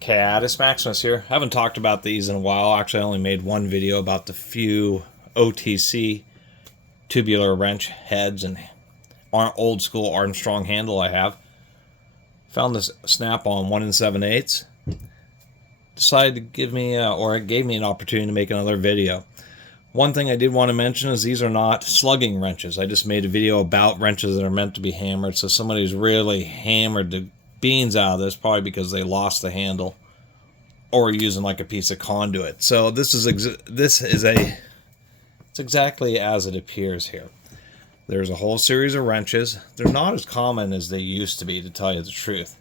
Catus, Maximus here. I haven't talked about these in a while. Actually, I only made one video about the few OTC tubular wrench heads and old school Armstrong handle I have. Found this snap-on 1 7/8. Decided to give me, it gave me an opportunity to make another video. One thing I did want to mention is these are not slugging wrenches. I just made a video about wrenches that are meant to be hammered. So somebody's really hammered the beans out of this, probably because they lost the handle or using like a piece of conduit. So it's exactly as it appears here. There's a whole series of wrenches. They're not as common as they used to be, to tell you the truth.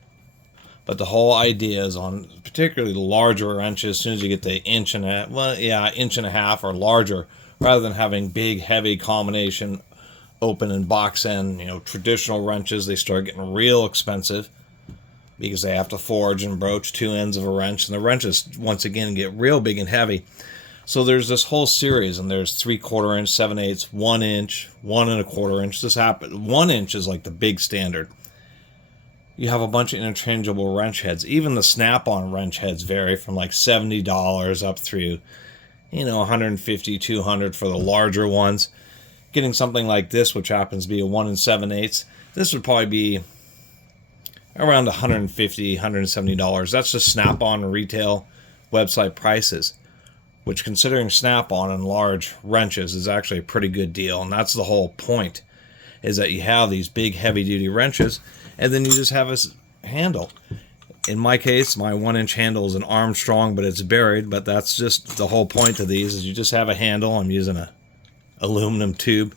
But the whole idea is on particularly the larger wrenches, as soon as you get the inch and a half or larger, rather than having big, heavy combination open and box end, traditional wrenches, they start getting real expensive because they have to forge and broach two ends of a wrench, and the wrenches once again get real big and heavy. So there's this whole series, and there's 3/4 inch, 7/8, 1 inch, 1 1/4 inch. 1 inch is like the big standard. You have a bunch of interchangeable wrench heads. Even the snap-on wrench heads vary from like $70 up through, $150, $200 for the larger ones. Getting something like this, which happens to be a 1 7/8, this would probably be around $150, $170. That's just snap-on retail website prices, which, considering snap-on and large wrenches, is actually a pretty good deal. And that's the whole point, is that you have these big heavy-duty wrenches, and then you just have a handle. In my case, my 1 inch handle is an Armstrong, but it's buried. But that's just the whole point of these, is you just have a handle. I'm using a aluminum tube.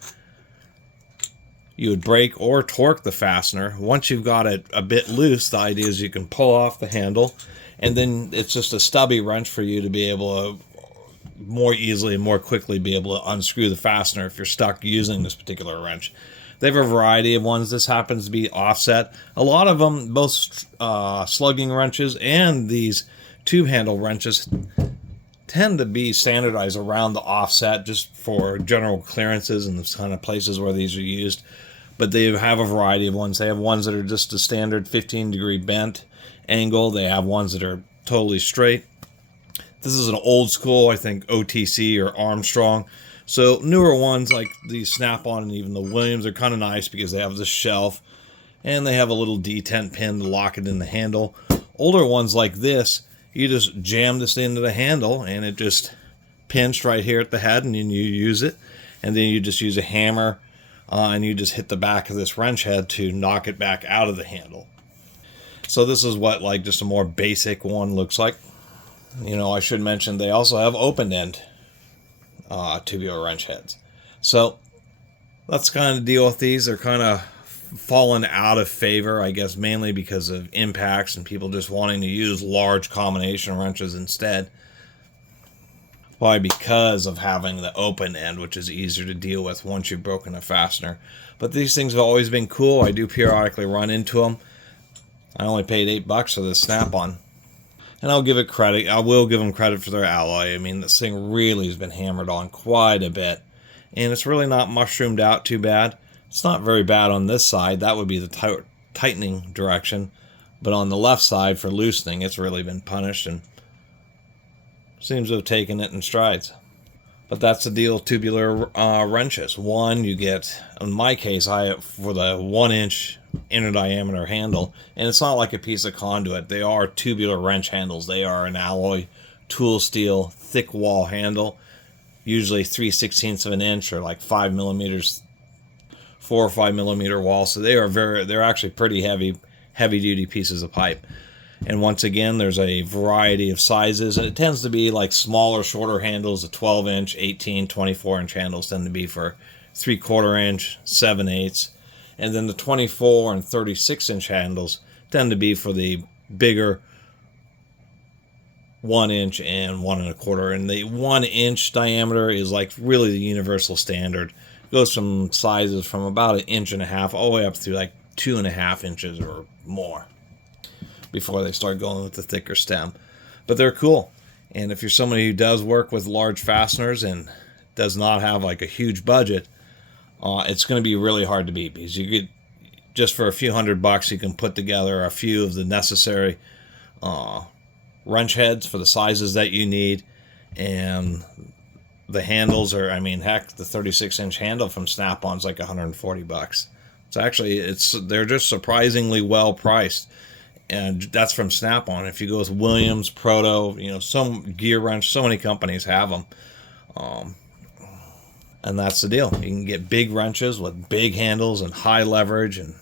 You would break or torque the fastener. Once you've got it a bit loose, the idea is you can pull off the handle, and then it's just a stubby wrench for you to be able to more easily and more quickly be able to unscrew the fastener if you're stuck using this particular wrench. They have a variety of ones. This happens to be offset. A lot of them, both slugging wrenches and these tube handle wrenches, tend to be standardized around the offset just for general clearances and the kind of places where these are used. But they have a variety of ones. They have ones that are just a standard 15-degree bent angle. They have ones that are totally straight. This is an old school, I think, OTC or Armstrong. So newer ones like the Snap-on and even the Williams are kind of nice because they have this shelf and they have a little detent pin to lock it in the handle. Older ones like this, you just jam this into the handle and it just pinched right here at the head, and then you use it, and then you just use a hammer and you just hit the back of this wrench head to knock it back out of the handle. So this is what like just a more basic one looks like. I should mention they also have open end tubular wrench heads. So let's kind of deal with these. They're kind of fallen out of favor, I guess, mainly because of impacts and people just wanting to use large combination wrenches instead. Why? Because of having the open end, which is easier to deal with once you've broken a fastener. But these things have always been cool. I do periodically run into them. I only paid $8 for this Snap-on. And I'll give it credit. I will give them credit for their alloy. I mean, this thing really has been hammered on quite a bit. And it's really not mushroomed out too bad. It's not very bad on this side. That would be the tightening direction. But on the left side for loosening, it's really been punished and seems to have taken it in strides. But that's the deal with tubular wrenches. One, you get, in my case, for the 1 inch inner diameter handle, and it's not like a piece of conduit. They are tubular wrench handles. They are an alloy tool steel thick wall handle, usually 3/16 of an inch or like 5 millimeters, 4 or 5 millimeter wall. So they're actually pretty heavy duty pieces of pipe. And once again, there's a variety of sizes, and it tends to be like smaller, shorter handles. The 12 inch, 18, 24 inch handles tend to be for 3/4 inch, 7/8. And then the 24 and 36 inch handles tend to be for the bigger 1 inch and 1 1/4. And the 1 inch diameter is like really the universal standard. It goes from sizes from about 1.5 inches all the way up through like 2.5 inches or more before they start going with the thicker stem. But they're cool. And if you're somebody who does work with large fasteners and does not have like a huge budget, it's going to be really hard to beat, because you get, just for a few $100, you can put together a few of the necessary wrench heads for the sizes that you need, and the handles are, I mean, heck, the 36-inch handle from Snap-on is like $140. It's actually, they're just surprisingly well priced, and that's from Snap-on. If you go with Williams, Proto, you know, some Gear Wrench, so many companies have them. And that's the deal. You can get big wrenches with big handles and high leverage and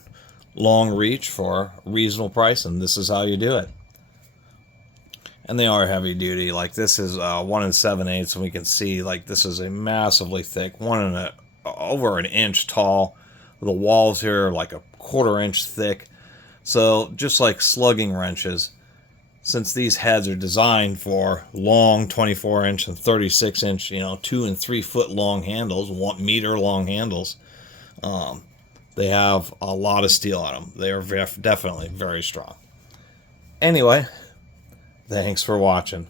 long reach for a reasonable price, and this is how you do it. And they are heavy duty. Like this is 1 7/8, and we can see like this is a massively thick, over an inch tall. The walls here are like a 1/4 inch thick. So just like slugging wrenches, since these heads are designed for long 24-inch and 36-inch, you know, 2 and 3 foot long handles, 1 meter long handles, they have a lot of steel on them. They are definitely very strong. Anyway, thanks for watching.